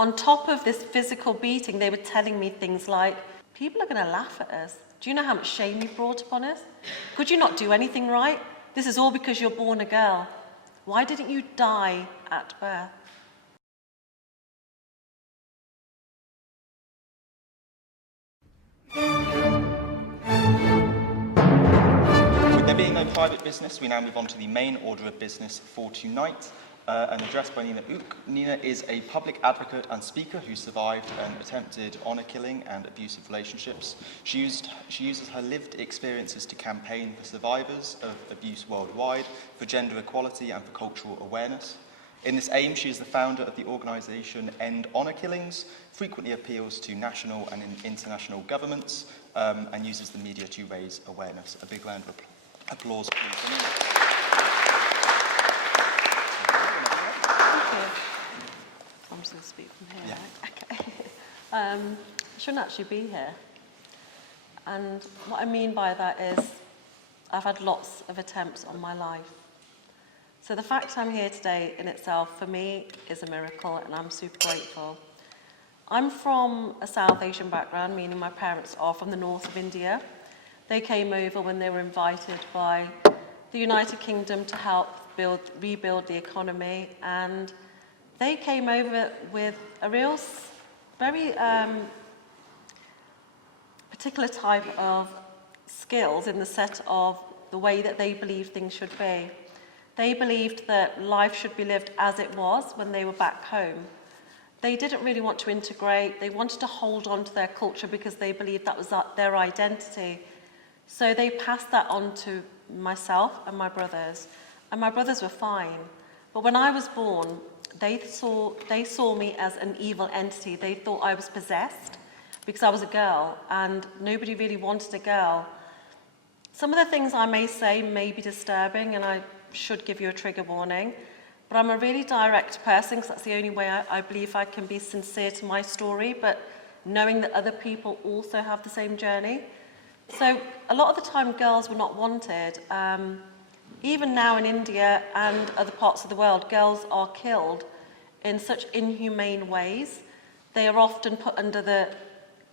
On top of this physical beating, they were telling me things like, people are going to laugh at us. Do you know how much shame you brought upon us? Could you not do anything right? This is all because you're born a girl. Why didn't you die at birth? With there being no private business, we now move on to the main order of business for tonight. An address by Nina Aouilk. Nina is a public advocate and speaker who survived an attempted honour killing and abusive relationships. She uses her lived experiences to campaign for survivors of abuse worldwide, for gender equality and for cultural awareness. In this aim, she is the founder of the organisation End Honour Killings, frequently appeals to national and international governments, and uses the media to raise awareness. A big round of applause, please, for Nina. I'm just going to speak from here. Yeah. Okay. I shouldn't actually be here. And what I mean by that is I've had lots of attempts on my life. So the fact I'm here today in itself, for me, is a miracle, and I'm super grateful. I'm from a South Asian background, meaning my parents are from the north of India. They came over when they were invited by the United Kingdom to help rebuild the economy, and they came over with a real, very particular type of skills in the set of the way that they believed things should be. They believed that life should be lived as it was when they were back home. They didn't really want to integrate. They wanted to hold on to their culture because they believed that was their identity. So they passed that on to myself and my brothers. And my brothers were fine. But when I was born, they saw me as an evil entity. They thought I was possessed because I was a girl, and nobody really wanted a girl. Some of the things I may say may be disturbing, and I should give you a trigger warning, but I'm a really direct person because that's the only way I believe I can be sincere to my story, but knowing that other people also have the same journey. So a lot of the time girls were not wanted. Even now in India and other parts of the world, girls are killed in such inhumane ways. They are often put under the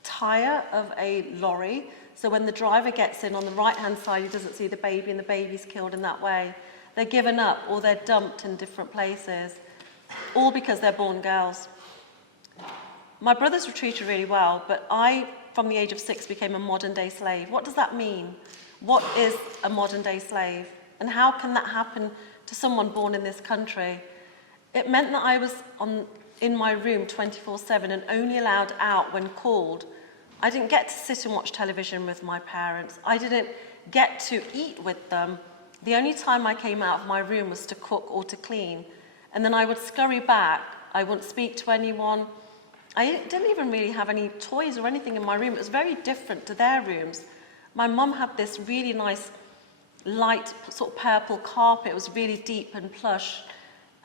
tyre of a lorry. So when the driver gets in on the right-hand side, he doesn't see the baby and the baby's killed in that way. They're given up or they're dumped in different places, all because they're born girls. My brothers were treated really well, but I, from the age of 6, became a modern-day slave. What does that mean? What is a modern-day slave? And how can that happen to someone born in this country? It meant that I was in my room 24/7 and only allowed out when called. I didn't get to sit and watch television with my parents. I didn't get to eat with them. The only time I came out of my room was to cook or to clean. And then I would scurry back. I wouldn't speak to anyone. I didn't even really have any toys or anything in my room. It was very different to their rooms. My mum had this really nice light sort of purple carpet. It was really deep and plush.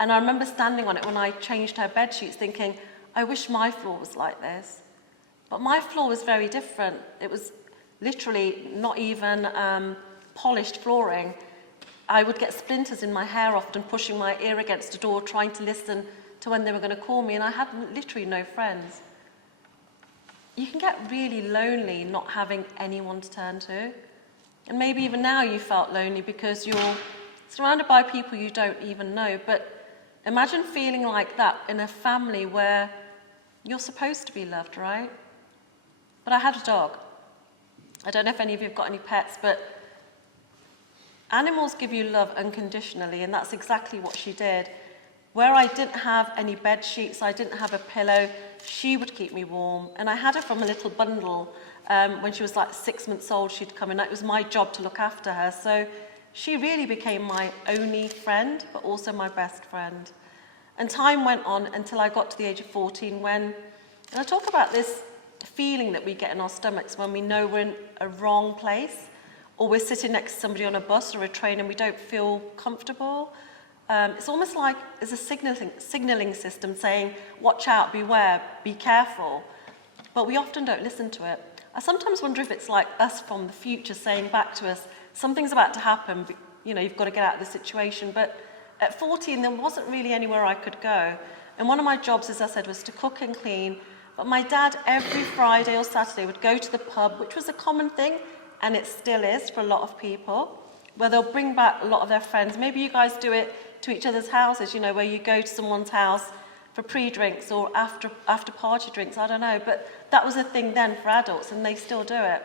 And I remember standing on it when I changed her bed sheets thinking, I wish my floor was like this. But my floor was very different. It was literally not even polished flooring. I would get splinters in my hair often, pushing my ear against a door, trying to listen to when they were going to call me, and I had literally no friends. You can get really lonely not having anyone to turn to. And maybe even now you felt lonely because you're surrounded by people you don't even know. But imagine feeling like that in a family where you're supposed to be loved, right? But I had a dog. I don't know if any of you have got any pets, but animals give you love unconditionally, and that's exactly what she did. Where I didn't have any bed sheets, I didn't have a pillow, she would keep me warm. And I had her from a little bundle. When she was like 6 months old, she'd come in. It was my job to look after her. So she really became my only friend, but also my best friend. And time went on until I got to the age of 14 when, and I talk about this feeling that we get in our stomachs when we know we're in a wrong place, or we're sitting next to somebody on a bus or a train and we don't feel comfortable. It's almost like there's a signaling system saying, watch out, beware, be careful. But we often don't listen to it. I sometimes wonder if it's like us from the future saying back to us, something's about to happen, but, you know, you've got to get out of the situation. But at 14, there wasn't really anywhere I could go. And one of my jobs, as I said, was to cook and clean. But my dad, every Friday or Saturday, would go to the pub, which was a common thing, and it still is for a lot of people, where they'll bring back a lot of their friends. Maybe you guys do it to each other's houses, you know, where you go to someone's house for pre-drinks or after party drinks, I don't know. But that was a thing then for adults, and they still do it.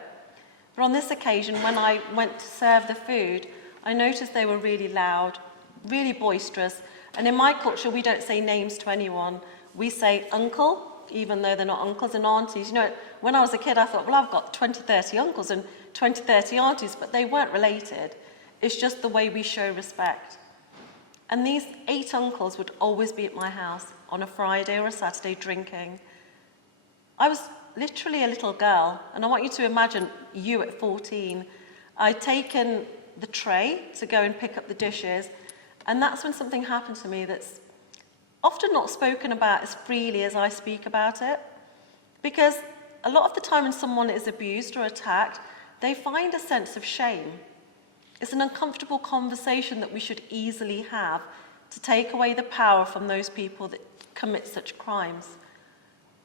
But on this occasion, when I went to serve the food, I noticed they were really loud, really boisterous. And in my culture, we don't say names to anyone. We say uncle, even though they're not uncles, and aunties. You know, when I was a kid, I thought, well, I've got 20, 30 uncles and 20, 30 aunties, but they weren't related. It's just the way we show respect. And these 8 uncles would always be at my house on a Friday or a Saturday drinking. I was literally a little girl, and I want you to imagine you at 14. I'd taken the tray to go and pick up the dishes, and that's when something happened to me that's often not spoken about as freely as I speak about it. Because a lot of the time when someone is abused or attacked, they find a sense of shame. It's an uncomfortable conversation that we should easily have to take away the power from those people that commit such crimes.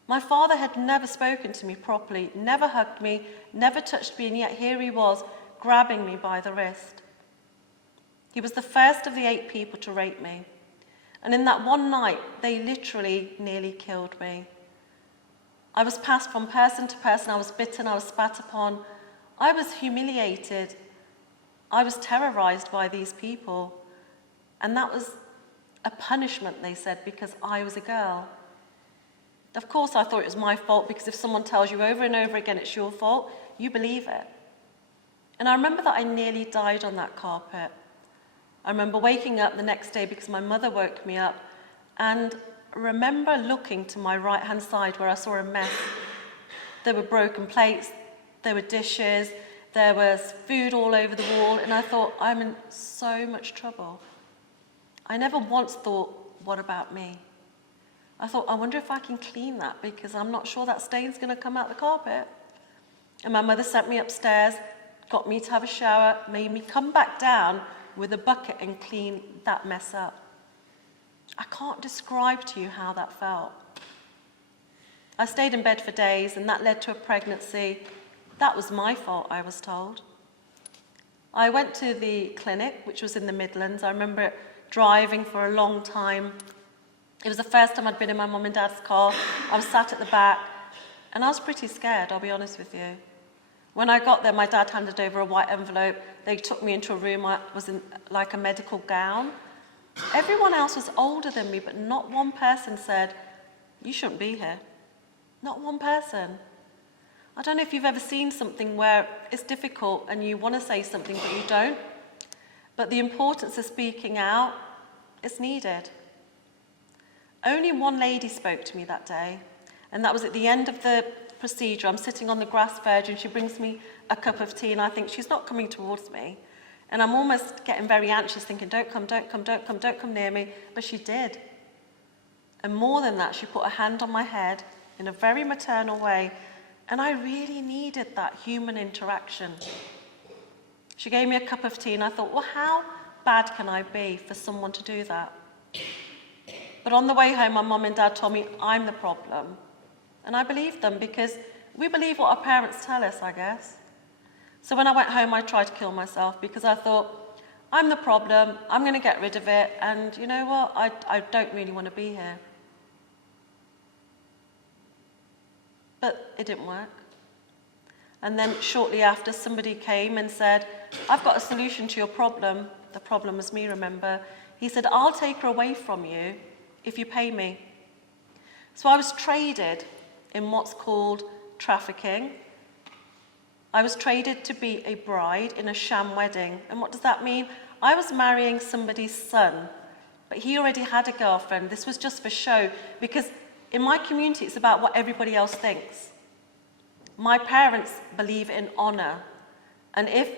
My father had never spoken to me properly, never hugged me, never touched me, and yet here he was, grabbing me by the wrist. He was the first of the 8 people to rape me. And in that one night, they literally nearly killed me. I was passed from person to person. I was bitten, I was spat upon. I was humiliated. I was terrorized by these people. And that was a punishment, they said, because I was a girl. Of course, I thought it was my fault, because if someone tells you over and over again it's your fault, you believe it. And I remember that I nearly died on that carpet. I remember waking up the next day because my mother woke me up, and I remember looking to my right-hand side where I saw a mess. There were broken plates, there were dishes, there was food all over the wall, and I thought, I'm in so much trouble. I never once thought, what about me? I thought, I wonder if I can clean that, because I'm not sure that stain's going to come out the carpet. And my mother sent me upstairs, got me to have a shower, made me come back down with a bucket and clean that mess up. I can't describe to you how that felt. I stayed in bed for days, and that led to a pregnancy. That was my fault, I was told. I went to the clinic, which was in the Midlands. I remember driving for a long time. It was the first time I'd been in my mum and dad's car. I was sat at the back, and I was pretty scared, I'll be honest with you. When I got there, my dad handed over a white envelope. They took me into a room. I was in like a medical gown. Everyone else was older than me, but not one person said, you shouldn't be here. Not one person. I don't know if you've ever seen something where it's difficult and you want to say something, but you don't. But the importance of speaking out is needed. Only one lady spoke to me that day, and that was at the end of the procedure. I'm sitting on the grass verge, and she brings me a cup of tea, and I think she's not coming towards me. And I'm almost getting very anxious, thinking, don't come, don't come, don't come, don't come near me. But she did. And more than that, she put a hand on my head in a very maternal way, and I really needed that human interaction. She gave me a cup of tea, and I thought, well, how bad can I be for someone to do that? But on the way home, my mum and dad told me I'm the problem. And I believed them, because we believe what our parents tell us, I guess. So when I went home, I tried to kill myself, because I thought, I'm the problem, I'm going to get rid of it, and you know what, I don't really want to be here. But it didn't work. And then shortly after, somebody came and said, I've got a solution to your problem. The problem was me, remember. He said, I'll take her away from you if you pay me. So I was traded in what's called trafficking. I was traded to be a bride in a sham wedding. And what does that mean? I was marrying somebody's son, but he already had a girlfriend. This was just for show, because in my community, it's about what everybody else thinks. My parents believe in honor. And if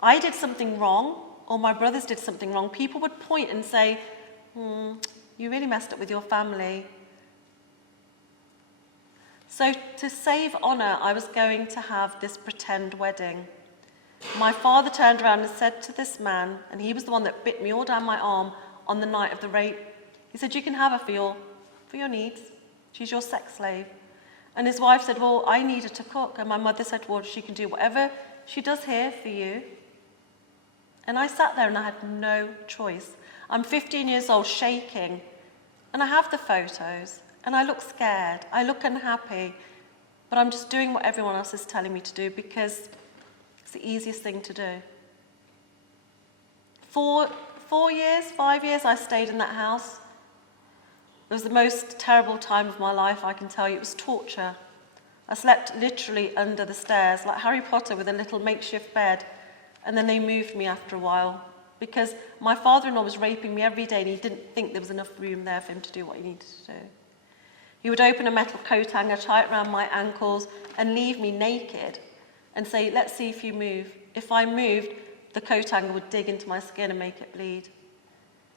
I did something wrong, or my brothers did something wrong, people would point and say, you really messed up with your family. So to save honor, I was going to have this pretend wedding. My father turned around and said to this man, and he was the one that bit me all down my arm on the night of the rape, he said, you can have her for your for your needs. She's your sex slave. And his wife said, well, I need her to cook. And my mother said, well, she can do whatever she does here for you. And I sat there and I had no choice. I'm 15 years old, shaking, and I have the photos, and I look scared, I look unhappy, but I'm just doing what everyone else is telling me to do because it's the easiest thing to do. 5 years, I stayed in that house. It was the most terrible time of my life, I can tell you. It was torture. I slept literally under the stairs, like Harry Potter with a little makeshift bed, and then they moved me after a while because my father-in-law was raping me every day and he didn't think there was enough room there for him to do what he needed to do. He would open a metal coat hanger, tie it around my ankles, and leave me naked and say, let's see if you move. If I moved, the coat hanger would dig into my skin and make it bleed.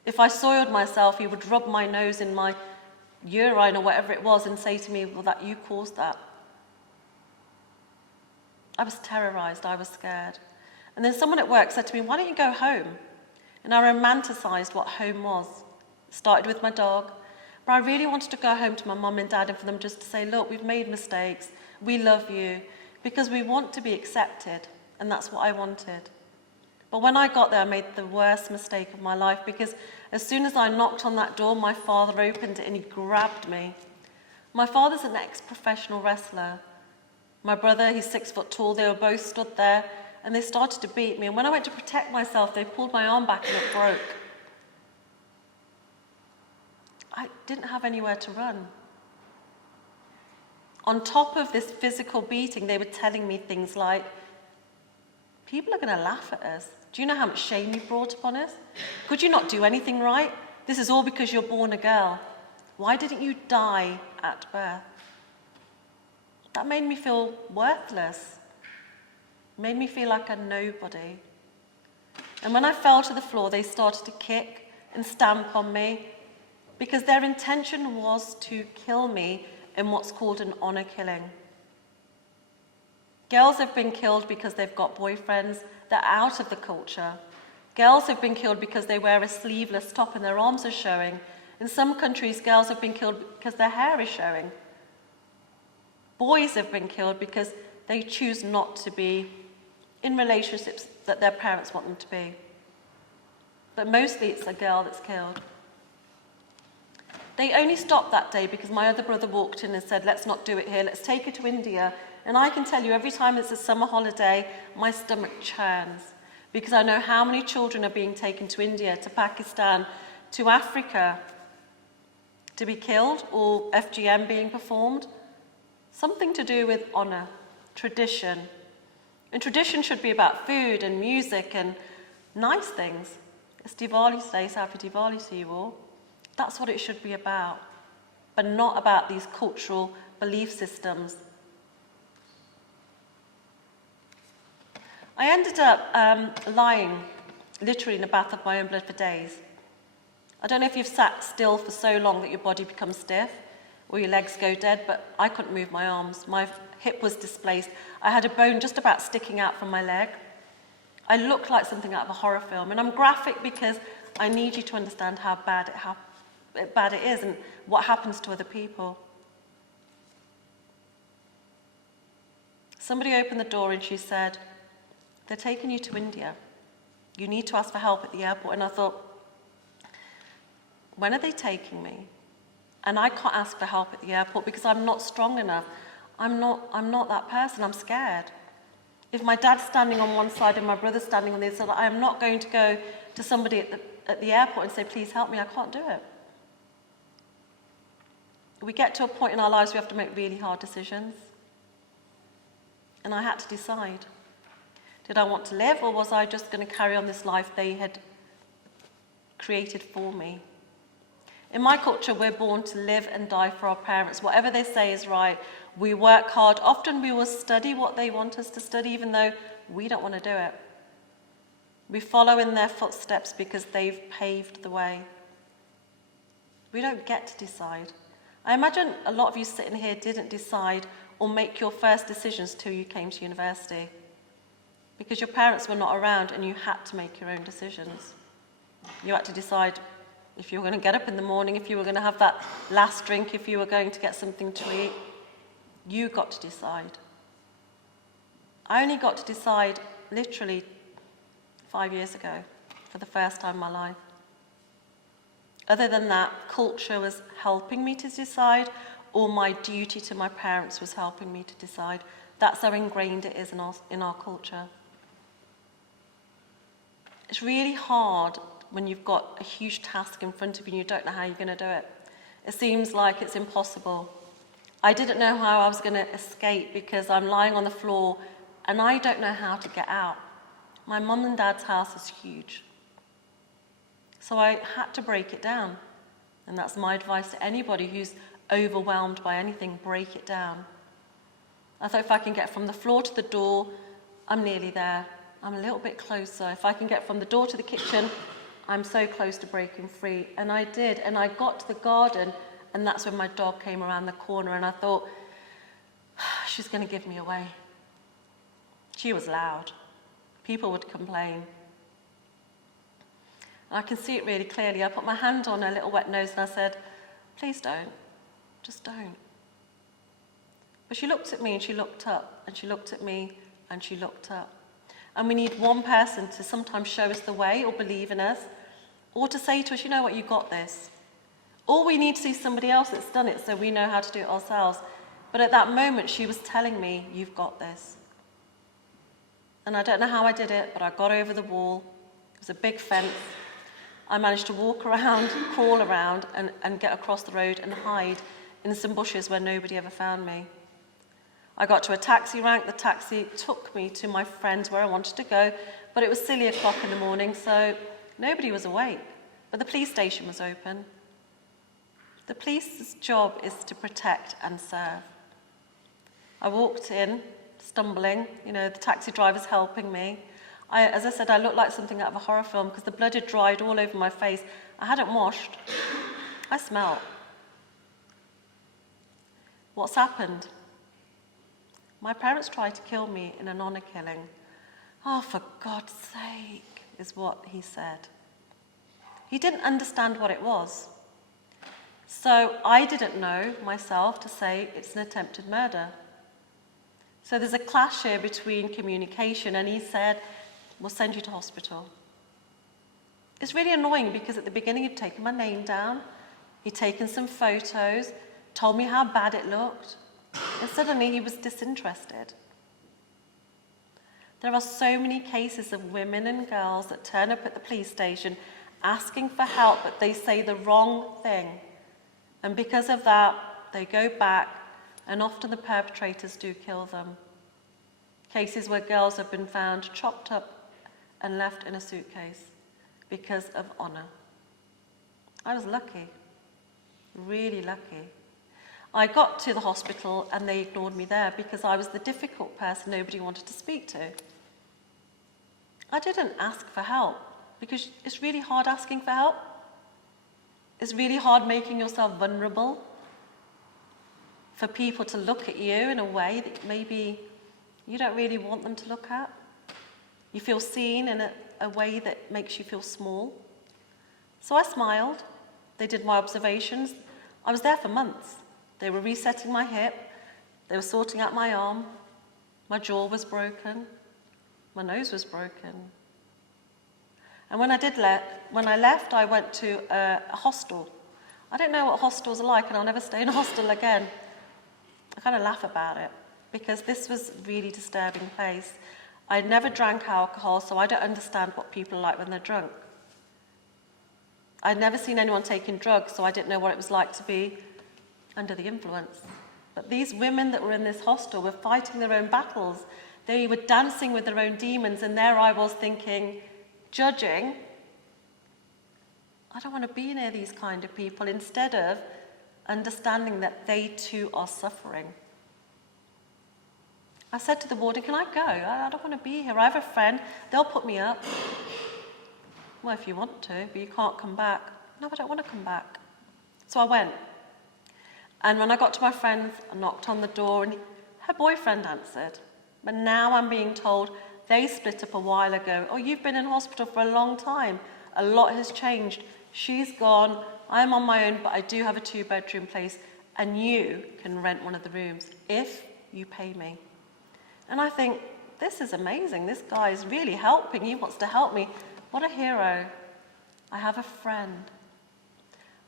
If I soiled myself, he would rub my nose in my urine or whatever it was and say to me, well, that you caused that. I was terrorized, I was scared. And then someone at work said to me, why don't you go home? And I romanticized what home was. Started with my dog, but I really wanted to go home to my mum and dad and for them just to say, look, we've made mistakes, we love you, because we want to be accepted, and that's what I wanted. But when I got there, I made the worst mistake of my life because as soon as I knocked on that door, my father opened it and he grabbed me. My father's an ex-professional wrestler. My brother, he's 6 foot tall, they were both stood there and they started to beat me. And when I went to protect myself, they pulled my arm back and it broke. I didn't have anywhere to run. On top of this physical beating, they were telling me things like, people are going to laugh at us. Do you know how much shame you brought upon us? Could you not do anything right? This is all because you're born a girl. Why didn't you die at birth? That made me feel worthless. It made me feel like a nobody. And when I fell to the floor, they started to kick and stamp on me because their intention was to kill me in what's called an honor killing. Girls have been killed because they've got boyfriends, they're out of the culture. Girls have been killed because they wear a sleeveless top and their arms are showing. In some countries, girls have been killed because their hair is showing. Boys have been killed because they choose not to be in relationships that their parents want them to be. But mostly it's a girl that's killed. They only stopped that day because my other brother walked in and said, let's not do it here, let's take her to India. And I can tell you, every time it's a summer holiday, my stomach churns because I know how many children are being taken to India, to Pakistan, to Africa to be killed or FGM being performed. Something to do with honor, tradition. And tradition should be about food and music and nice things. It's Diwali today, so happy Diwali to you all. That's what it should be about, but not about these cultural belief systems. I ended up lying literally in a bath of my own blood for days. I don't know if you've sat still for so long that your body becomes stiff or your legs go dead, but I couldn't move my arms. My hip was displaced. I had a bone just about sticking out from my leg. I looked like something out of a horror film, and I'm graphic because I need you to understand how bad it is and what happens to other people. Somebody opened the door and she said, they're taking you to India. You need to ask for help at the airport. And I thought, when are they taking me? And I can't ask for help at the airport because I'm not strong enough. I'm not that person, I'm scared. If my dad's standing on one side and my brother's standing on the other side, I am not going to go to somebody at the airport and say, please help me, I can't do it. We get to a point in our lives we have to make really hard decisions. And I had to decide. Did I want to live, or was I just going to carry on this life they had created for me? In my culture, we're born to live and die for our parents. Whatever they say is right. We work hard. Often we will study what they want us to study, even though we don't want to do it. We follow in their footsteps because they've paved the way. We don't get to decide. I imagine a lot of you sitting here didn't decide or make your first decisions till you came to university, because your parents were not around and you had to make your own decisions. You had to decide if you were going to get up in the morning, if you were going to have that last drink, if you were going to get something to eat. You got to decide. I only got to decide literally 5 years ago for the first time in my life. Other than that, culture was helping me to decide, or my duty to my parents was helping me to decide. That's how ingrained it is in our culture. It's really hard when you've got a huge task in front of you and you don't know how you're going to do it. It seems like it's impossible. I didn't know how I was going to escape because I'm lying on the floor and I don't know how to get out. My mum and dad's house is huge. So I had to break it down. And that's my advice to anybody who's overwhelmed by anything, break it down. I thought if I can get from the floor to the door, I'm nearly there. I'm a little bit closer. If I can get from the door to the kitchen, I'm so close to breaking free. And I did. And I got to the garden, and that's when my dog came around the corner, and I thought, she's going to give me away. She was loud. People would complain. And I can see it really clearly. I put my hand on her little wet nose, and I said, please don't. Just don't. But she looked at me, and she looked up, and she looked at me, and she looked up. And we need one person to sometimes show us the way or believe in us, or to say to us, you know what, you got this. Or we need to see somebody else that's done it so we know how to do it ourselves. But at that moment, she was telling me, you've got this. And I don't know how I did it, but I got over the wall. It was a big fence. I managed to walk around, crawl around, and get across the road and hide in some bushes where nobody ever found me. I got to a taxi rank. The taxi took me to my friends where I wanted to go, but it was silly o'clock in the morning, so nobody was awake. But the police station was open. The police's job is to protect and serve. I walked in, stumbling, the taxi driver's helping me. As I said, I looked like something out of a horror film because the blood had dried all over my face. I hadn't washed. I smelled. What's happened? My parents tried to kill me in an honour killing. Oh, for God's sake, is what he said. He didn't understand what it was. So I didn't know myself to say it's an attempted murder. So there's a clash here between communication, and he said, we'll send you to hospital. It's really annoying because at the beginning he'd taken my name down, he'd taken some photos, told me how bad it looked, and suddenly he was disinterested. There are so many cases of women and girls that turn up at the police station asking for help, but they say the wrong thing. And because of that, they go back, and often the perpetrators do kill them. Cases where girls have been found chopped up and left in a suitcase because of honour. I was lucky, really lucky. I got to the hospital and they ignored me there because I was the difficult person nobody wanted to speak to. I didn't ask for help because it's really hard asking for help. It's really hard making yourself vulnerable for people to look at you in a way that maybe you don't really want them to look at. You feel seen in a way that makes you feel small. So I smiled. They did my observations. I was there for months. They were resetting my hip. They were sorting out my arm. My jaw was broken. My nose was broken. And when I left, I went to a hostel. I don't know what hostels are like, and I'll never stay in a hostel again. I kind of laugh about it, because this was a really disturbing place. I'd never drank alcohol, so I don't understand what people are like when they're drunk. I'd never seen anyone taking drugs, so I didn't know what it was like to be under the influence. But these women that were in this hostel were fighting their own battles. They were dancing with their own demons, and there I was thinking, judging, I don't want to be near these kind of people, instead of understanding that they too are suffering. I said to the warden, can I go? I don't want to be here. I have a friend. They'll put me up. Well, if you want to, but you can't come back. No, I don't want to come back. So I went. And when I got to my friend's, I knocked on the door, and her boyfriend answered. But now I'm being told they split up a while ago. Oh, you've been in hospital for a long time. A lot has changed. She's gone, I'm on my own, but I do have a 2-bedroom place, and you can rent one of the rooms if you pay me. And I think, this is amazing. This guy is really helping. He wants to help me. What a hero. I have a friend.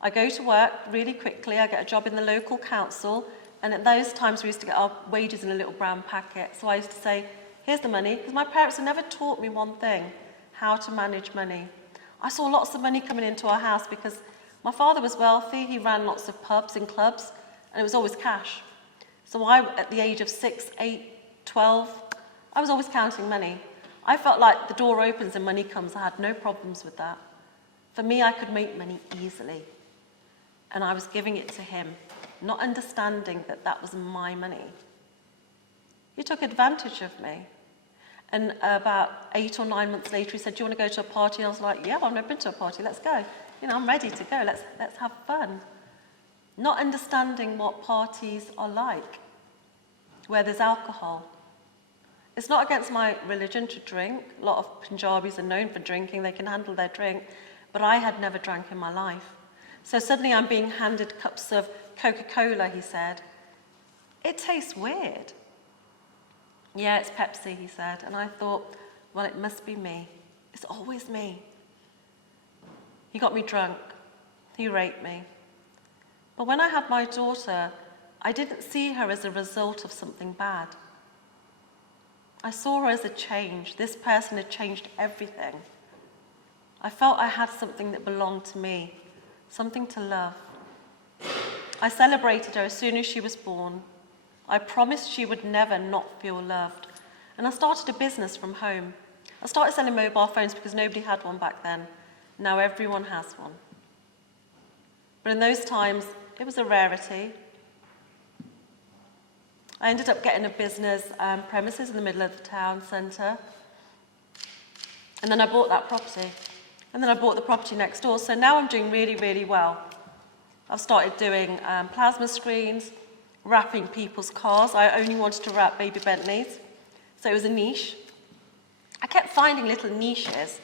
I go to work really quickly. I get a job in the local council. And at those times, we used to get our wages in a little brown packet. So I used to say, here's the money. Because my parents had never taught me one thing, how to manage money. I saw lots of money coming into our house because my father was wealthy. He ran lots of pubs and clubs. And it was always cash. So I, at the age of 6, 8, 12, I was always counting money. I felt like the door opens and money comes. I had no problems with that. For me, I could make money easily. And I was giving it to him, not understanding that that was my money. He took advantage of me. And about 8 or 9 months later, he said, do you want to go to a party? And I was like, yeah, I've never been to a party. Let's go. You know, I'm ready to go. Let's have fun. Not understanding what parties are like, where there's alcohol. It's not against my religion to drink. A lot of Punjabis are known for drinking. They can handle their drink. But I had never drank in my life. So suddenly I'm being handed cups of Coca-Cola, he said. It tastes weird. Yeah, it's Pepsi, he said. And I thought, well, it must be me. It's always me. He got me drunk. He raped me. But when I had my daughter, I didn't see her as a result of something bad. I saw her as a change. This person had changed everything. I felt I had something that belonged to me, something to love. I celebrated her as soon as she was born. I promised she would never not feel loved. And I started a business from home. I started selling mobile phones because nobody had one back then. Now everyone has one. But in those times, it was a rarity. I ended up getting a business premises in the middle of the town centre. And then I bought that property. And then I bought the property next door. So now I'm doing really, really well. I've started doing plasma screens, wrapping people's cars. I only wanted to wrap baby Bentleys. So it was a niche. I kept finding little niches.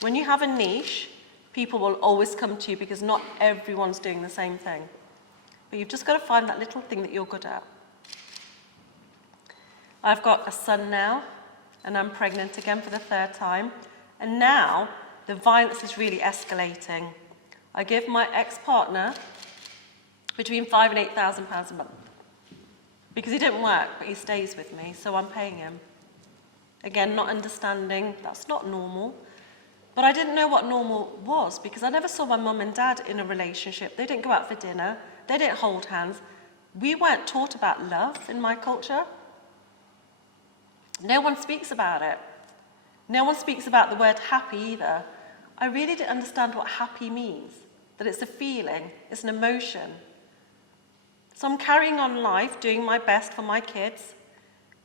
When you have a niche, people will always come to you because not everyone's doing the same thing. But you've just got to find that little thing that you're good at. I've got a son now, and I'm pregnant again for the 3rd time. And now, the violence is really escalating. I give my ex-partner between £5,000 and £8,000 a month. Because he didn't work, but he stays with me, so I'm paying him. Again, not understanding, that's not normal. But I didn't know what normal was, because I never saw my mum and dad in a relationship. They didn't go out for dinner. They didn't hold hands. We weren't taught about love in my culture. No one speaks about it. No one speaks about the word happy either. I really didn't understand what happy means, that it's a feeling, it's an emotion. So I'm carrying on life, doing my best for my kids,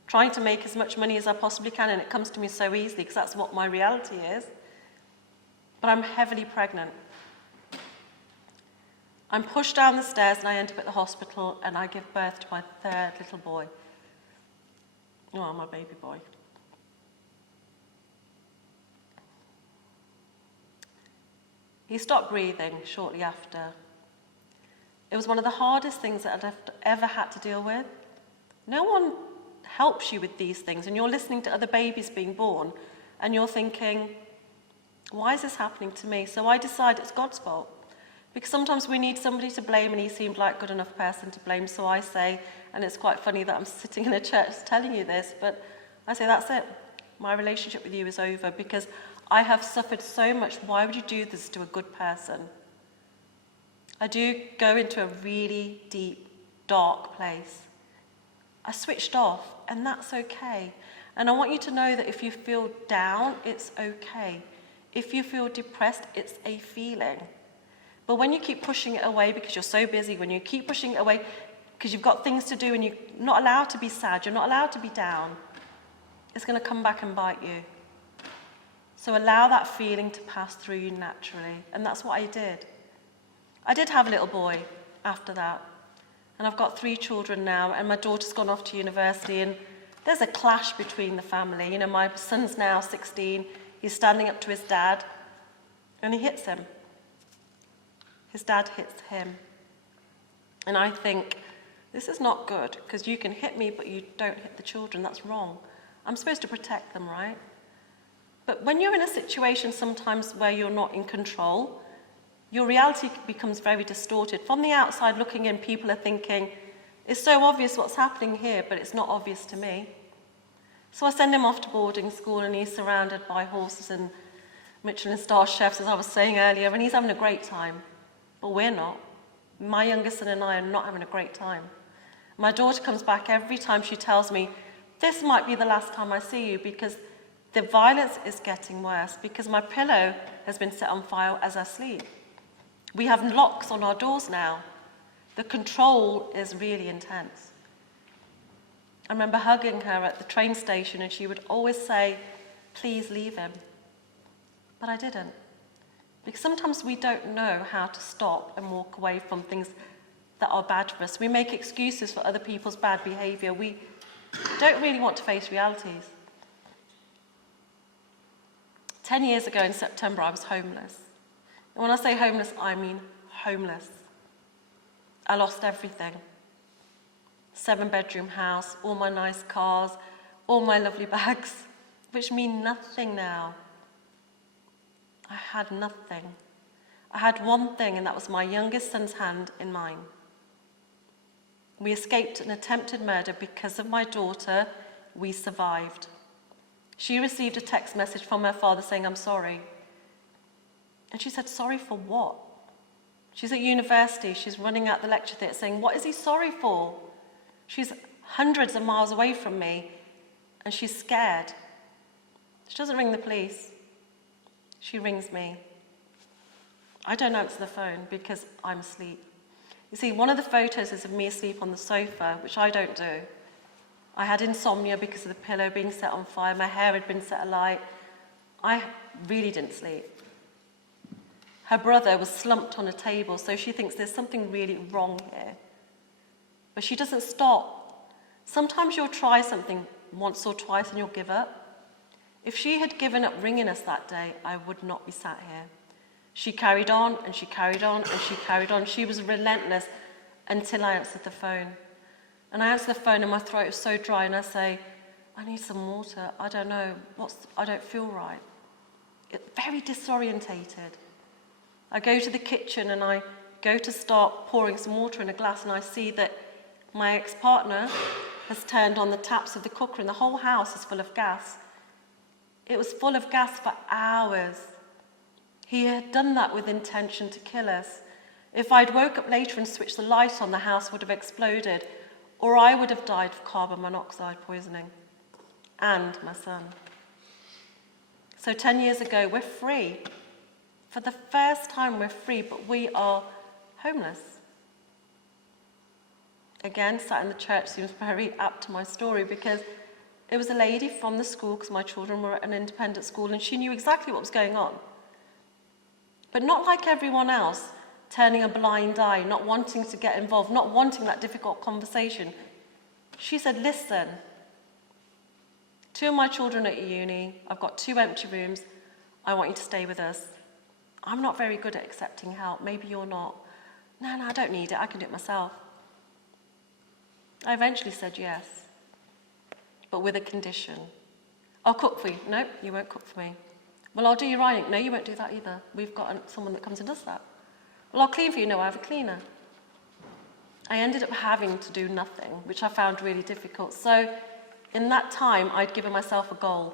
trying to make as much money as I possibly can, and it comes to me so easily because that's what my reality is. But I'm heavily pregnant. I'm pushed down the stairs and I end up at the hospital and I give birth to my 3rd little boy. Oh, my baby boy. He stopped breathing shortly after. It was one of the hardest things that I'd ever had to deal with. No one helps you with these things, and you're listening to other babies being born, and you're thinking, why is this happening to me? So I decided it's God's fault. Because sometimes we need somebody to blame, and he seemed like a good enough person to blame, so I say, and it's quite funny that I'm sitting in a church telling you this, but I say, that's it. My relationship with you is over, because I have suffered so much. Why would you do this to a good person? I do go into a really deep, dark place. I switched off, and that's okay. And I want you to know that if you feel down, it's okay. If you feel depressed, it's a feeling. But when you keep pushing it away because you're so busy, when you keep pushing it away because you've got things to do and you're not allowed to be sad, you're not allowed to be down, it's going to come back and bite you. So allow that feeling to pass through you naturally. And that's what I did. I did have a little boy after that. And I've got 3 children now, and my daughter's gone off to university, and there's a clash between the family. You know, my son's now 16, he's standing up to his dad, and he hits him. His dad hits him. And I think, this is not good, because you can hit me, but you don't hit the children. That's wrong. I'm supposed to protect them, right? But when you're in a situation sometimes where you're not in control, your reality becomes very distorted. From the outside looking in, people are thinking, it's so obvious what's happening here, but it's not obvious to me. So I send him off to boarding school, and he's surrounded by horses and Michelin star chefs, as I was saying earlier, and he's having a great time. But we're not. My youngest son and I are not having a great time. My daughter comes back every time. She tells me, this might be the last time I see you, because the violence is getting worse, because my pillow has been set on fire as I sleep. We have locks on our doors now. The control is really intense. I remember hugging her at the train station, and she would always say, please leave him. But I didn't. Because sometimes we don't know how to stop and walk away from things that are bad for us. We make excuses for other people's bad behavior. We don't really want to face realities. 10 years ago in September, I was homeless. And when I say homeless, I mean homeless. I lost everything. 7-bedroom house, all my nice cars, all my lovely bags, which mean nothing now. I had nothing. I had one thing, and that was my youngest son's hand in mine. We escaped an attempted murder because of my daughter. We survived. She received a text message from her father saying, I'm sorry. And she said, sorry for what? She's at university. She's running out the lecture theatre saying, what is he sorry for? She's hundreds of miles away from me, and she's scared. She doesn't ring the police. She rings me. I don't answer the phone because I'm asleep. You see, one of the photos is of me asleep on the sofa, which I don't do. I had insomnia because of the pillow being set on fire. My hair had been set alight. I really didn't sleep. Her brother was slumped on a table, so she thinks there's something really wrong here. But she doesn't stop. Sometimes you'll try something once or twice and you'll give up. If she had given up ringing us that day, I would not be sat here. She carried on, and she carried on, and she carried on. She was relentless until I answered the phone. And I answer the phone, and my throat is so dry, and I say, I need some water. I don't know. I don't feel right. Very disorientated. I go to the kitchen, and I go to start pouring some water in a glass, and I see that my ex-partner has turned on the taps of the cooker, and the whole house is full of gas. It was full of gas for hours. He had done that with intention to kill us. If I'd woke up later and switched the light on, the house would have exploded, or I would have died of carbon monoxide poisoning, and my son. So 10 years ago, we're free. For the first time, we're free, but we are homeless. Again, sat in the church seems very apt to my story, because it was a lady from the school, because my children were at an independent school, and she knew exactly what was going on. But not like everyone else, turning a blind eye, not wanting to get involved, not wanting that difficult conversation. She said, listen, 2 of my children are at uni, I've got 2 empty rooms, I want you to stay with us. I'm not very good at accepting help, maybe you're not. No, I don't need it, I can do it myself. I eventually said yes, but with a condition. I'll cook for you. No, you won't cook for me. Well, I'll do your ironing. No, you won't do that either. We've got someone that comes and does that. Well, I'll clean for you. No, I have a cleaner. I ended up having to do nothing, which I found really difficult. So in that time, I'd given myself a goal.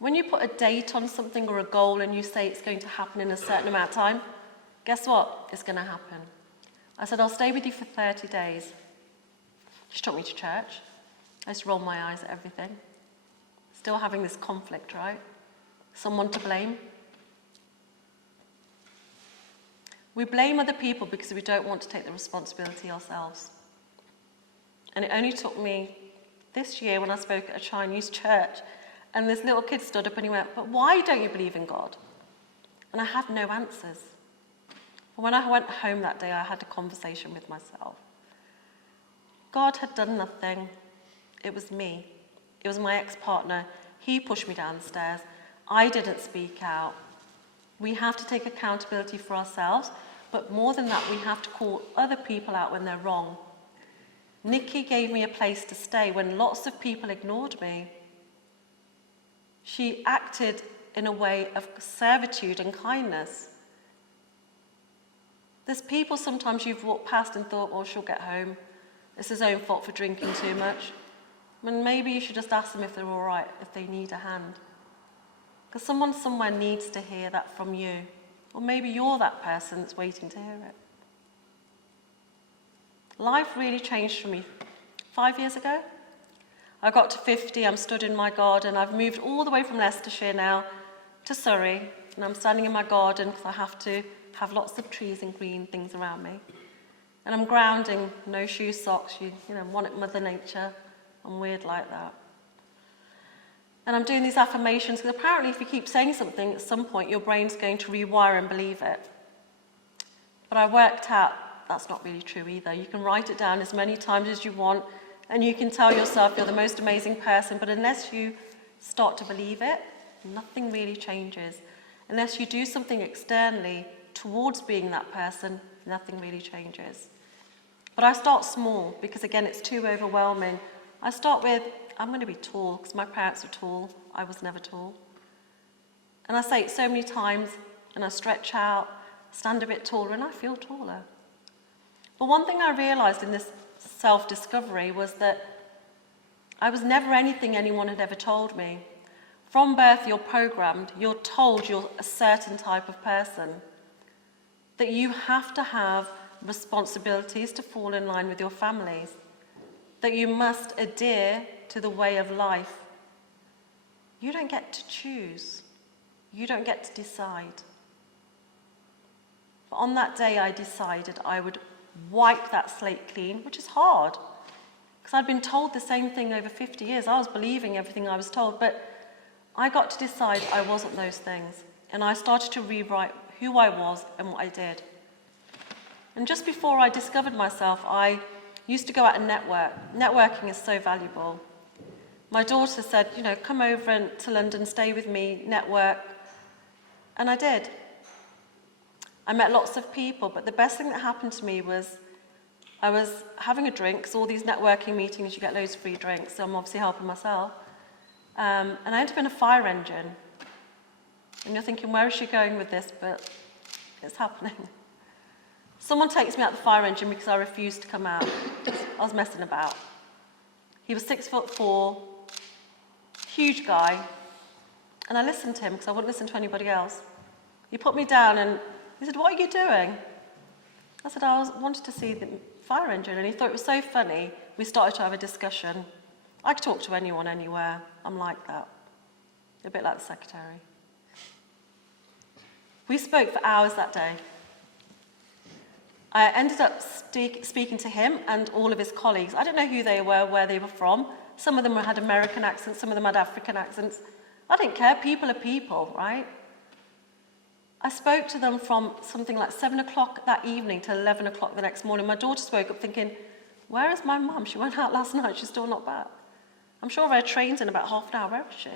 When you put a date on something or a goal and you say it's going to happen in a certain amount of time, guess what? It's going to happen. I said, I'll stay with you for 30 days. She took me to church. I used to roll my eyes at everything. Still having this conflict, right? Someone to blame. We blame other people because we don't want to take the responsibility ourselves. And it only took me this year when I spoke at a Chinese church, and this little kid stood up and he went, but why don't you believe in God? And I had no answers. When I went home that day, I had a conversation with myself. God had done nothing. It was me. It was my ex-partner. He pushed me down the stairs. I didn't speak out. We have to take accountability for ourselves, but more than that, we have to call other people out when they're wrong. Nikki gave me a place to stay when lots of people ignored me. She acted in a way of servitude and kindness. There's people sometimes you've walked past and thought, well, she'll get home. It's his own fault for drinking too much. And maybe you should just ask them if they're all right, if they need a hand. Because someone somewhere needs to hear that from you. Or maybe you're that person that's waiting to hear it. Life really changed for me 5 years ago. I got to 50, I'm stood in my garden. I've moved all the way from Leicestershire now to Surrey, and I'm standing in my garden because I have to have lots of trees and green things around me. And I'm grounding, no shoes, socks, you know, want it Mother Nature. I'm weird like that. And I'm doing these affirmations because apparently if you keep saying something, at some point your brain's going to rewire and believe it. But I worked out that's not really true either. You can write it down as many times as you want, and you can tell yourself you're the most amazing person, but unless you start to believe it, nothing really changes. Unless you do something externally towards being that person, nothing really changes. But I start small because, again, it's too overwhelming. I start with, I'm going to be tall because my parents were tall. I was never tall. And I say it so many times, and I stretch out, stand a bit taller, and I feel taller. But one thing I realized in this self-discovery was that I was never anything anyone had ever told me. From birth, you're programmed, you're told you're a certain type of person, that you have to have responsibilities to fall in line with your families, that you must adhere to the way of life. You don't get to choose. You don't get to decide. But on that day, I decided I would wipe that slate clean, which is hard, because I'd been told the same thing over 50 years. I was believing everything I was told, but I got to decide I wasn't those things. And I started to rewrite who I was and what I did. And just before I discovered myself, I used to go out and network. Networking is so valuable. My daughter said, you know, come over to London, stay with me, network. And I did. I met lots of people, but the best thing that happened to me was I was having a drink, because all these networking meetings, you get loads of free drinks, so I'm obviously helping myself. And I ended up in a fire engine. And you're thinking, where is she going with this? But it's happening. Someone takes me out the fire engine because I refused to come out. I was messing about. He was 6'4", huge guy. And I listened to him because I wouldn't listen to anybody else. He put me down and he said, what are you doing? I said, I wanted to see the fire engine. And he thought it was so funny. We started to have a discussion. I could talk to anyone, anywhere. I'm like that. A bit like the secretary. We spoke for hours that day. I ended up speaking to him and all of his colleagues. I don't know who they were, where they were from. Some of them had American accents, some of them had African accents. I didn't care. People are people, right? I spoke to them from something like 7 o'clock that evening till 11 o'clock the next morning. My daughter woke up thinking, where is my mum? She went out last night. She's still not back. I'm sure her train's in about half an hour. Where is she?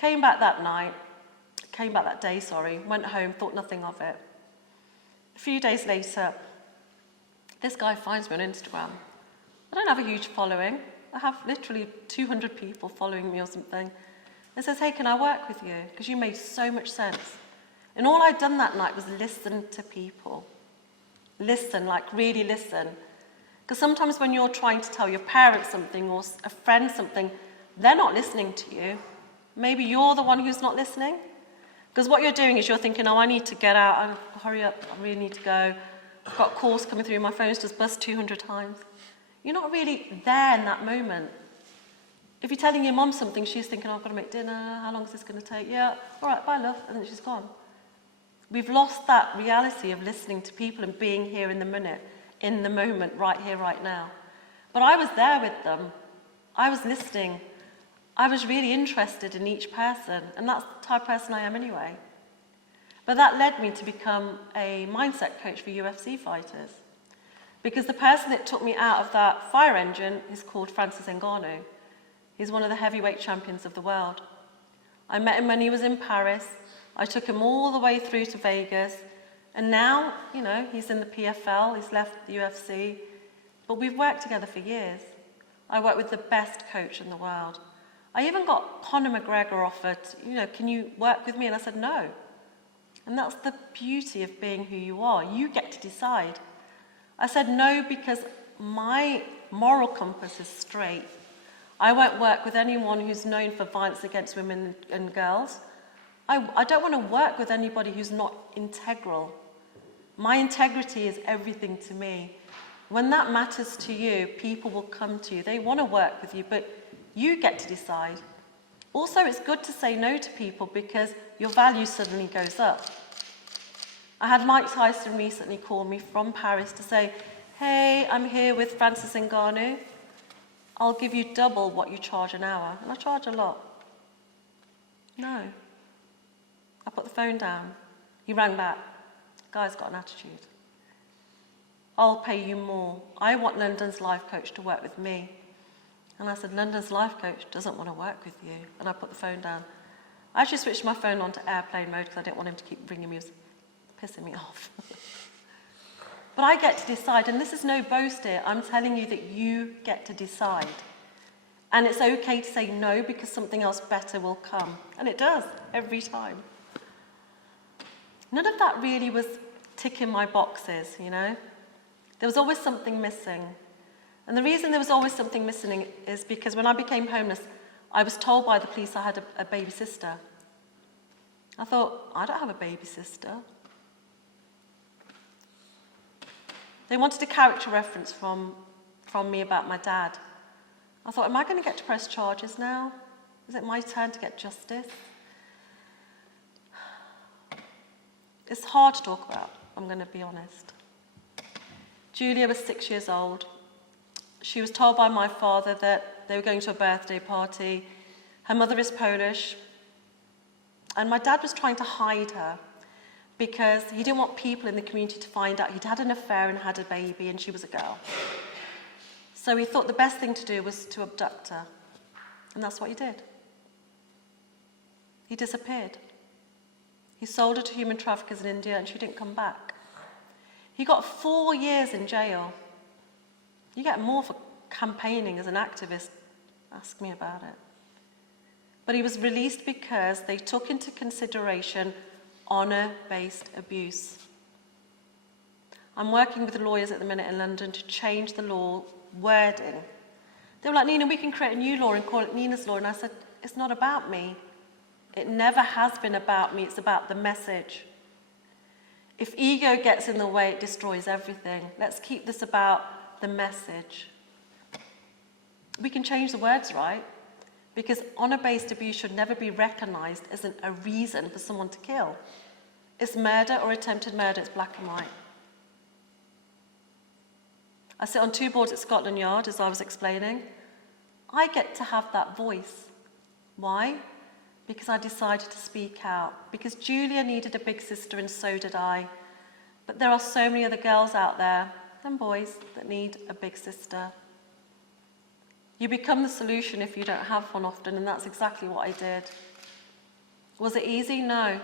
Came back that day, went home, thought nothing of it. A few days later, this guy finds me on Instagram. I don't have a huge following. I have literally 200 people following me or something. And says, hey, can I work with you? Because you made so much sense. And all I'd done that night was listen to people. Listen, like really listen. Because sometimes when you're trying to tell your parents something or a friend something, they're not listening to you. Maybe you're the one who's not listening. Because what you're doing is you're thinking, oh, I need to get out, hurry up, I really need to go. I've got calls coming through, my phone's just buzzed 200 times. You're not really there in that moment. If you're telling your mum something, she's thinking, oh, I've got to make dinner, how long is this going to take? Yeah, all right, bye, love, and then she's gone. We've lost that reality of listening to people and being here in the minute, in the moment, right here, right now. But I was there with them. I was listening. I was really interested in each person, and that's the type of person I am anyway. But that led me to become a mindset coach for UFC fighters. Because the person that took me out of that fire engine is called Francis Ngannou. He's one of the heavyweight champions of the world. I met him when he was in Paris. I took him all the way through to Vegas, And now, you know, he's in the PFL, he's left the UFC, but we've worked together for years. I work with the best coach in the world. I even got Conor McGregor offered, you know, can you work with me? And I said, no. And that's the beauty of being who you are. You get to decide. I said no because my moral compass is straight. I won't work with anyone who's known for violence against women and girls. I don't want to work with anybody who's not integral. My integrity is everything to me. When that matters to you, people will come to you. They want to work with you, but you get to decide. Also, it's good to say no to people because your value suddenly goes up. I had Mike Tyson recently call me from Paris to say, hey, I'm here with Francis Ngannou. I'll give you double what you charge an hour. And I charge a lot. No. I put the phone down. He rang back. Guy's got an attitude. I'll pay you more. I want London's life coach to work with me. And I said, London's life coach doesn't want to work with you. And I put the phone down. I actually switched my phone on to airplane mode because I didn't want him to keep ringing me. It was pissing me off. But I get to decide, and this is no boast here. I'm telling you that you get to decide. And it's okay to say no because something else better will come. And it does, every time. None of that really was ticking my boxes, you know. There was always something missing. And the reason there was always something missing is because when I became homeless, I was told by the police I had a baby sister. I thought, I don't have a baby sister. They wanted a character reference from me about my dad. I thought, am I going to get to press charges now? Is it my turn to get justice? It's hard to talk about, I'm going to be honest. Julia was 6 years old. She was told by my father that they were going to a birthday party. Her mother is Polish. And my dad was trying to hide her because he didn't want people in the community to find out he'd had an affair and had a baby and she was a girl. So he thought the best thing to do was to abduct her. And that's what he did. He disappeared. He sold her to human traffickers in India and she didn't come back. He got 4 years in jail. You get more for campaigning as an activist. Ask me about it. But he was released because they took into consideration honour-based abuse. I'm working with the lawyers at the minute in London to change the law wording. They were like, Nina, we can create a new law and call it Nina's Law. And I said, it's not about me. It never has been about me. It's about the message. If ego gets in the way, it destroys everything. Let's keep this about the message. We can change the words, right? Because honour-based abuse should never be recognised as a reason for someone to kill. It's murder or attempted murder, it's black and white. I sit on 2 boards at Scotland Yard, as I was explaining. I get to have that voice. Why? Because I decided to speak out. Because Julia needed a big sister and so did I. But there are so many other girls out there, and boys, that need a big sister. You become the solution if you don't have one often, and that's exactly what I did. Was it easy? No.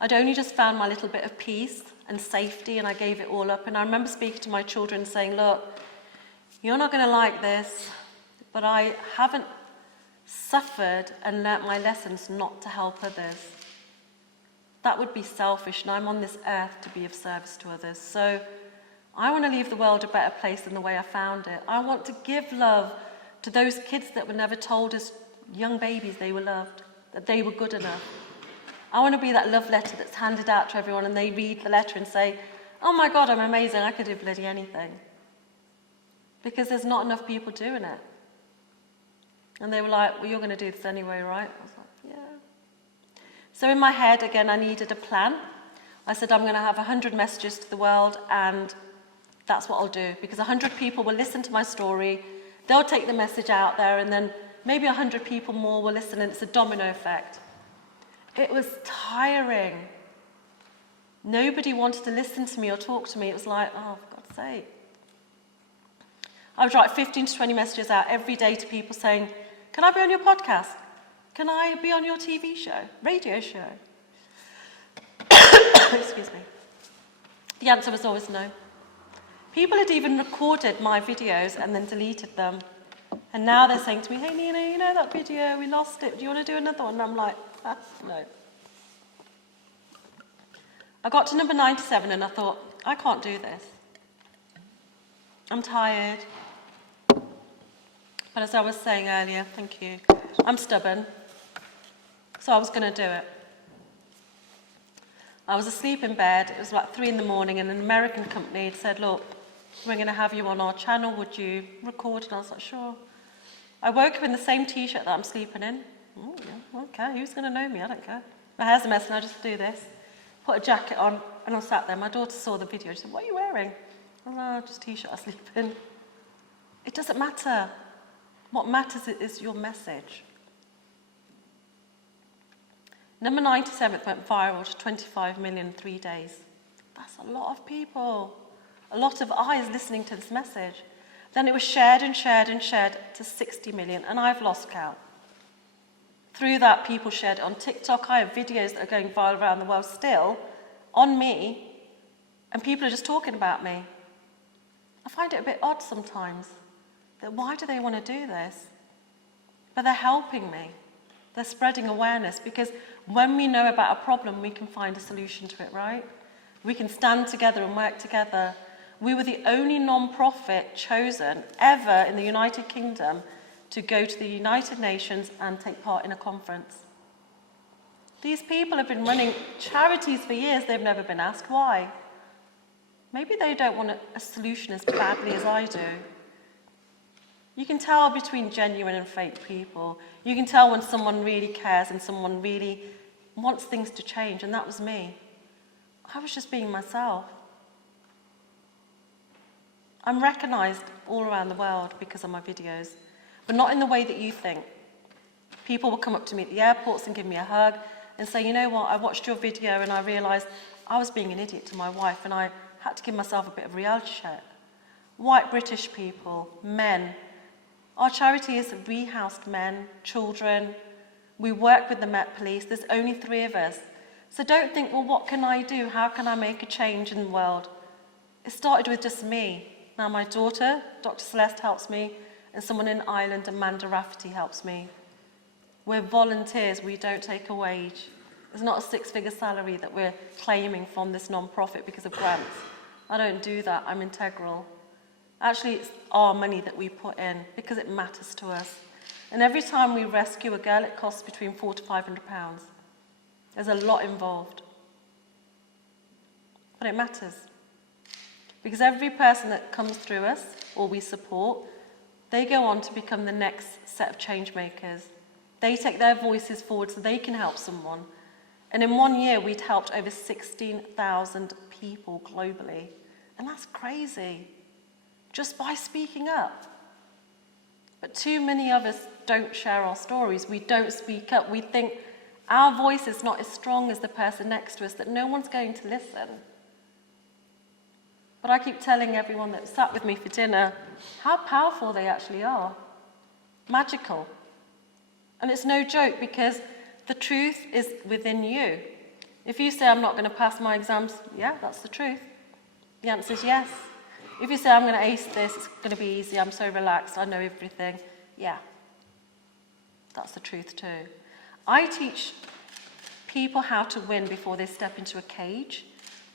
I'd only just found my little bit of peace and safety, and I gave it all up. And I remember speaking to my children saying, look, you're not going to like this, but I haven't suffered and learnt my lessons not to help others. That would be selfish, and I'm on this earth to be of service to others. So I want to leave the world a better place than the way I found it. I want to give love to those kids that were never told as young babies they were loved, that they were good enough. I want to be that love letter that's handed out to everyone and they read the letter and say, oh my God, I'm amazing, I could do bloody anything. Because there's not enough people doing it. And they were like, well, you're going to do this anyway, right? I was like, yeah. So in my head, again, I needed a plan. I said, I'm going to have 100 messages to the world, and that's what I'll do. Because 100 people will listen to my story, they'll take the message out there, and then maybe 100 people more will listen, and it's a domino effect. It was tiring. Nobody wanted to listen to me or talk to me. It was like, oh, for God's sake. I would write 15 to 20 messages out every day to people saying, can I be on your podcast? Can I be on your TV show, radio show? Excuse me. The answer was always no. People had even recorded my videos and then deleted them. And now they're saying to me, hey Nina, you know that video, we lost it, do you want to do another one? And I'm like, no. I got to number 97 and I thought, I can't do this. I'm tired. But as I was saying earlier, thank you, I'm stubborn. So I was going to do it. I was asleep in bed, it was like 3 in the morning, and an American company had said, look, we're going to have you on our channel, would you record? And I was like, sure. I woke up in the same t-shirt that I'm sleeping in. Oh, yeah, okay, who's going to know me? I don't care. My hair's a mess and I just do this. Put a jacket on and I sat there. My daughter saw the video. She said, what are you wearing? I was like, oh, just a t-shirt I sleep in. It doesn't matter. What matters is your message. Number 97 went viral to 25 million in 3 days. That's a lot of people. A lot of eyes listening to this message. Then it was shared and shared and shared to 60 million, and I've lost count. Through that, people shared it on TikTok. I have videos that are going viral around the world still, on me, and people are just talking about me. I find it a bit odd sometimes, that why do they want to do this? But they're helping me. They're spreading awareness, because when we know about a problem, we can find a solution to it, right? We can stand together and work together. We were the only non-profit chosen ever in the United Kingdom to go to the United Nations and take part in a conference. These people have been running charities for years. They've never been asked why. Maybe they don't want a solution as badly as I do. You can tell between genuine and fake people. You can tell when someone really cares and someone really wants things to change, and that was me. I was just being myself. I'm recognised all around the world because of my videos, but not in the way that you think. People will come up to me at the airports and give me a hug and say, you know what, I watched your video and I realised I was being an idiot to my wife and I had to give myself a bit of a reality check. White British people, men. Our charity is rehoused men, children. We work with the Met Police. There's only 3 of us. So don't think, well, what can I do? How can I make a change in the world? It started with just me. Now my daughter, Dr. Celeste, helps me, and someone in Ireland, Amanda Rafferty, helps me. We're volunteers, we don't take a wage. There's not a 6-figure salary that we're claiming from this non-profit because of grants. I don't do that, I'm integral. Actually, it's our money that we put in because it matters to us. And every time we rescue a girl, it costs between £400 to £500. There's a lot involved. But it matters. Because every person that comes through us, or we support, they go on to become the next set of change makers. They take their voices forward so they can help someone. And in 1 year, we'd helped over 16,000 people globally. And that's crazy, just by speaking up. But too many of us don't share our stories. We don't speak up. We think our voice is not as strong as the person next to us, that no one's going to listen. But I keep telling everyone that sat with me for dinner how powerful they actually are. Magical. And it's no joke, because the truth is within you. If you say, I'm not going to pass my exams, yeah, that's the truth. The answer is yes. If you say, I'm going to ace this, it's going to be easy, I'm so relaxed, I know everything, yeah. That's the truth too. I teach people how to win before they step into a cage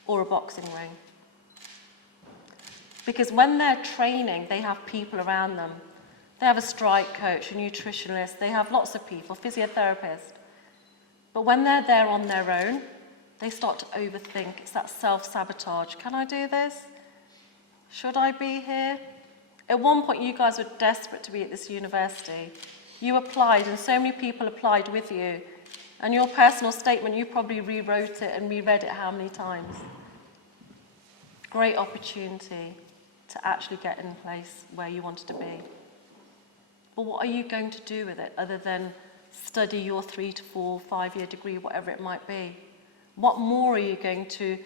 or a boxing ring. Because when they're training, they have people around them. They have a strike coach, a nutritionist, they have lots of people, physiotherapist. But when they're there on their own, they start to overthink. It's that self-sabotage. Can I do this? Should I be here? At one point, you guys were desperate to be at this university. You applied, and so many people applied with you. And your personal statement, you probably rewrote it and reread it how many times? Great opportunity to actually get in a place where you wanted to be. But what are you going to do with it other than study your 3 to 4, 5-year degree, whatever it might be? What more are you going to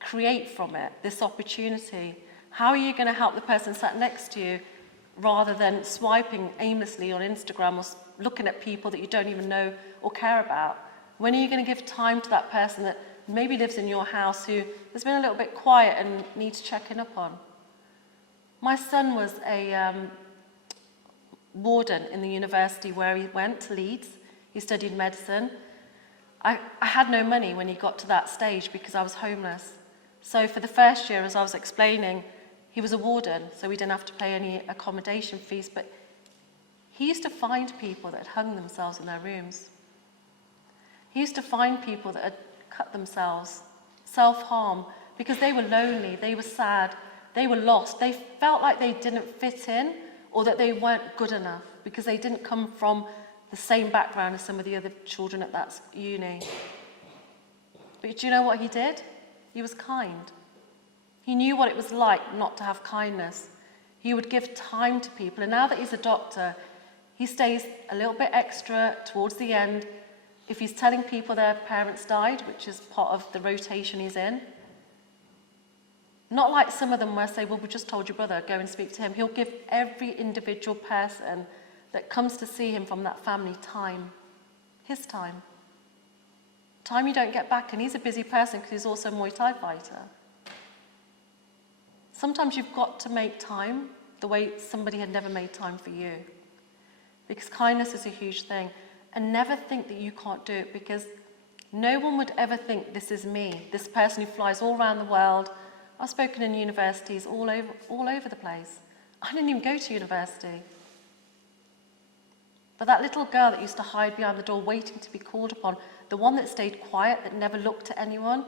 create from it, this opportunity? How are you going to help the person sat next to you rather than swiping aimlessly on Instagram or looking at people that you don't even know or care about? When are you going to give time to that person that maybe lives in your house who has been a little bit quiet and needs checking up on. My son was a warden in the university where he went to Leeds. He studied medicine. I had no money when he got to that stage because I was homeless. So for the first year, as I was explaining, he was a warden, so we didn't have to pay any accommodation fees, but he used to find people that had hung themselves in their rooms. He used to find people that had cut themselves, self-harm, because they were lonely, they were sad, they were lost, they felt like they didn't fit in or that they weren't good enough because they didn't come from the same background as some of the other children at that uni. But do you know what he did? He was kind. He knew what it was like not to have kindness. He would give time to people, and now that he's a doctor, he stays a little bit extra towards the end. If he's telling people their parents died, which is part of the rotation he's in, not like some of them where I say, well, we just told your brother, go and speak to him. He'll give every individual person that comes to see him from that family time, his time. Time you don't get back, and he's a busy person because he's also a Muay Thai fighter. Sometimes you've got to make time the way somebody had never made time for you. Because kindness is a huge thing. And never think that you can't do it, because no one would ever think this is me, this person who flies all around the world. I've spoken in universities all over the place. I didn't even go to university. But that little girl that used to hide behind the door waiting to be called upon, the one that stayed quiet, that never looked at anyone,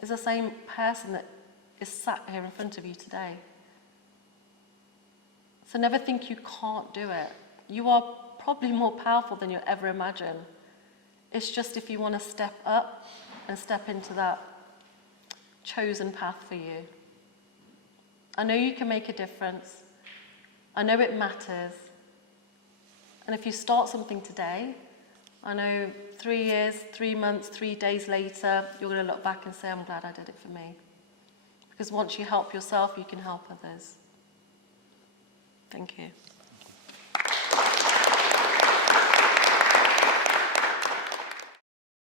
is the same person that is sat here in front of you today. So never think you can't do it. You are probably more powerful than you'll ever imagine. It's just if you want to step up and step into that chosen path for you. I know you can make a difference. I know it matters. And if you start something today, I know 3 years, 3 months, 3 days later, you're going to look back and say, I'm glad I did it for me. Because once you help yourself, you can help others. Thank you.